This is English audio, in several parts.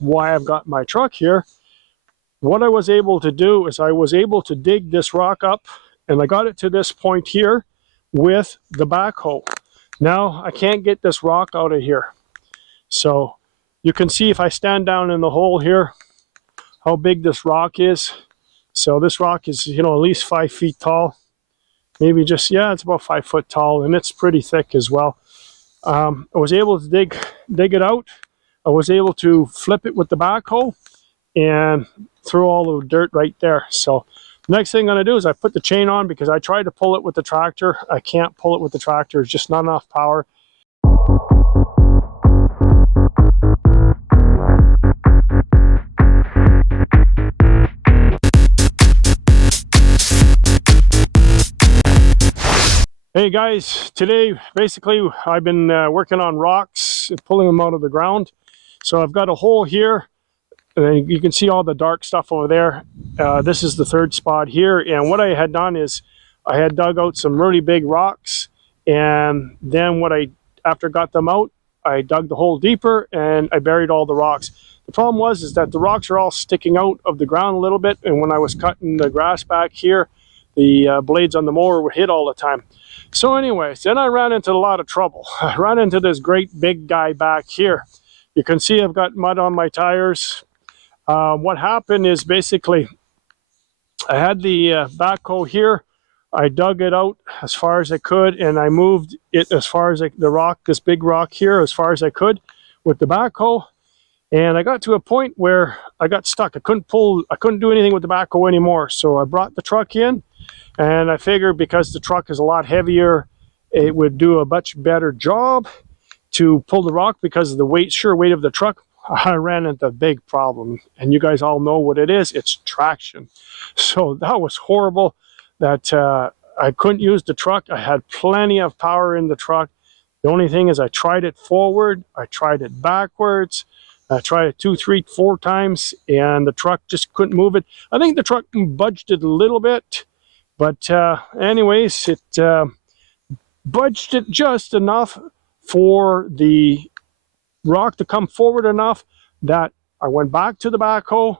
why I've got my truck here. What I was able to do is I was able to dig this rock up, and I got it to this point here with the backhoe. Now I can't get this rock out of here. So you can see if I stand down in the hole here, how big this rock is. So this rock is, you know, at least 5 feet tall. Maybe just, yeah, it's about 5 foot tall, and it's pretty thick as well. I was able to dig it out. I was able to flip it with the backhoe and throw all the dirt right there. So the next thing I'm going to do is I put the chain on, because I tried to pull it with the tractor. I can't pull it with the tractor. It's just not enough power. Hey guys, today basically I've been working on rocks, pulling them out of the ground. So I've got a hole here, and you can see all the dark stuff over there. This is the third spot here, and what I had done is I had dug out some really big rocks, and then after I got them out, I dug the hole deeper and I buried all the rocks. The problem was that the rocks are all sticking out of the ground a little bit, and when I was cutting the grass back here, the blades on the mower would hit all the time. So anyways, then I ran into a lot of trouble. I ran into this great big guy back here. You can see I've got mud on my tires. What happened is basically I had the backhoe here. I dug it out as far as I could, and I moved it as far as this big rock here, as far as I could with the backhoe. And I got to a point where I got stuck. I couldn't do anything with the backhoe anymore. So I brought the truck in, and I figured because the truck is a lot heavier, it would do a much better job to pull the rock because of the sheer weight of the truck. I ran into a big problem, and you guys all know what it is. It's traction. So that was horrible that I couldn't use the truck. I had plenty of power in the truck. The only thing is I tried it forward, I tried it backwards, I tried it 2, 3, 4 times, and the truck just couldn't move it. I think the truck budged it a little bit, but anyways, it budged it just enough for the rock to come forward enough that I went back to the backhoe.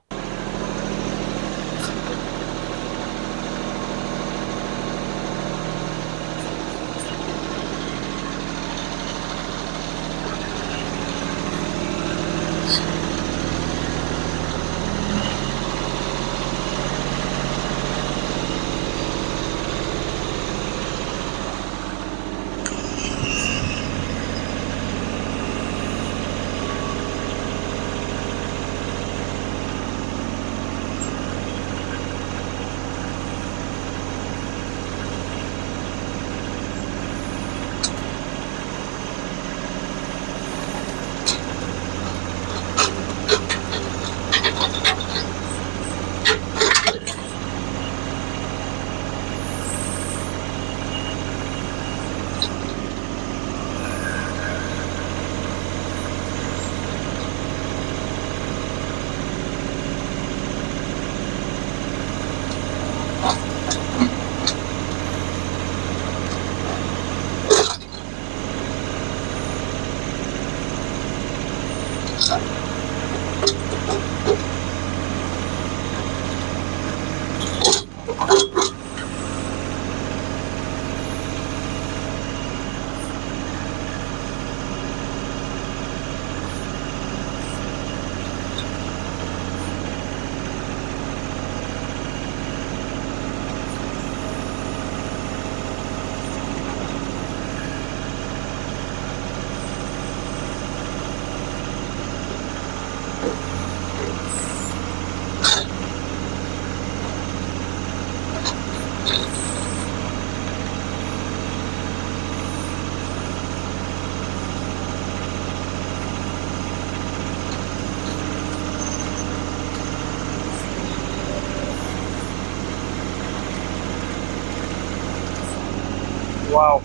Wow.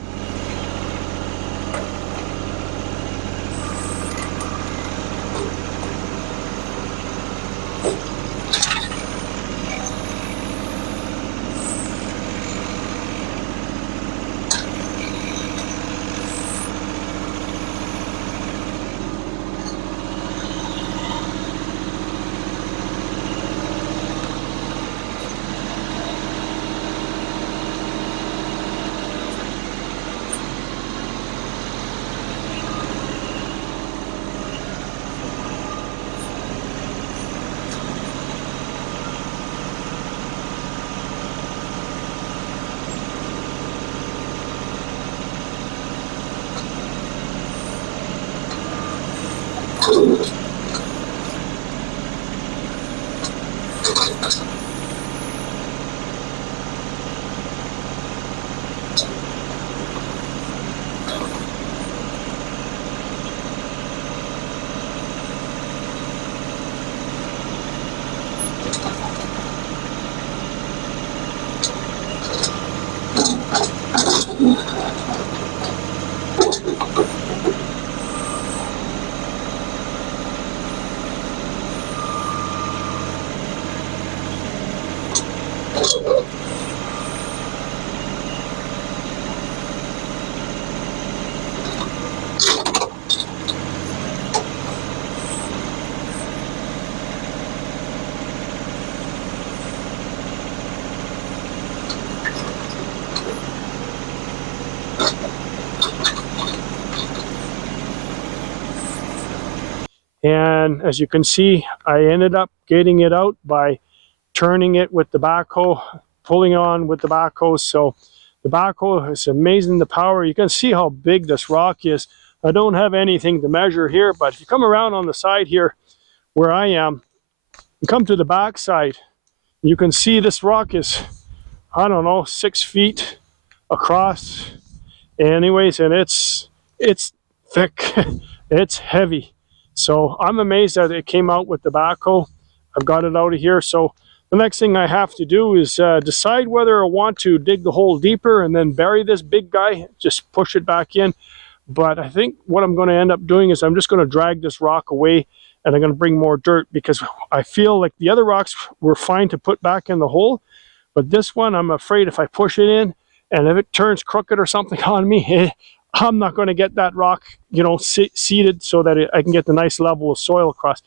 And as you can see, I ended up getting it out by turning it with the backhoe, pulling on with the backhoe. So the backhoe is amazing, the power. You can see how big this rock is. I don't have anything to measure here, but if you come around on the side here where I am, you come to the back side, you can see this rock is, I don't know, 6 feet across. Anyways, and it's thick, it's heavy. So I'm amazed that it came out with the backhoe. I've got it out of here. So the next thing I have to do is decide whether I want to dig the hole deeper and then bury this big guy, just push it back in. But I think what I'm going to end up doing is I'm just going to drag this rock away, and I'm going to bring more dirt, because I feel like the other rocks were fine to put back in the hole. But this one, I'm afraid if I push it in, and if it turns crooked or something on me, I'm not going to get that rock, you know, seated so that I can get the nice level of soil across.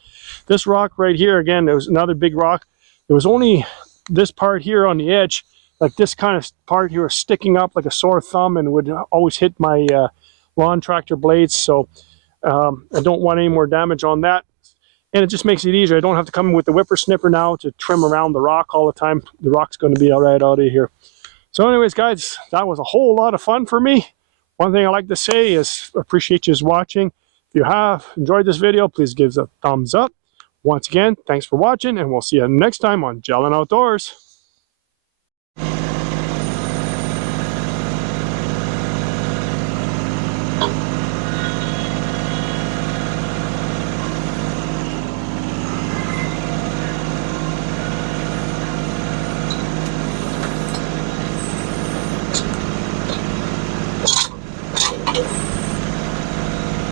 This rock right here, again, there was another big rock. There was only this part here on the edge, like this kind of part here, sticking up like a sore thumb, and would always hit my lawn tractor blades. So I don't want any more damage on that. And it just makes it easier. I don't have to come with the whipper snipper now to trim around the rock all the time. The rock's going to be all right out of here. So anyways, guys, that was a whole lot of fun for me. One thing I like to say is appreciate you watching. If you have enjoyed this video, please give us a thumbs up. Once again, thanks for watching, and we'll see you next time on Gelling Outdoors.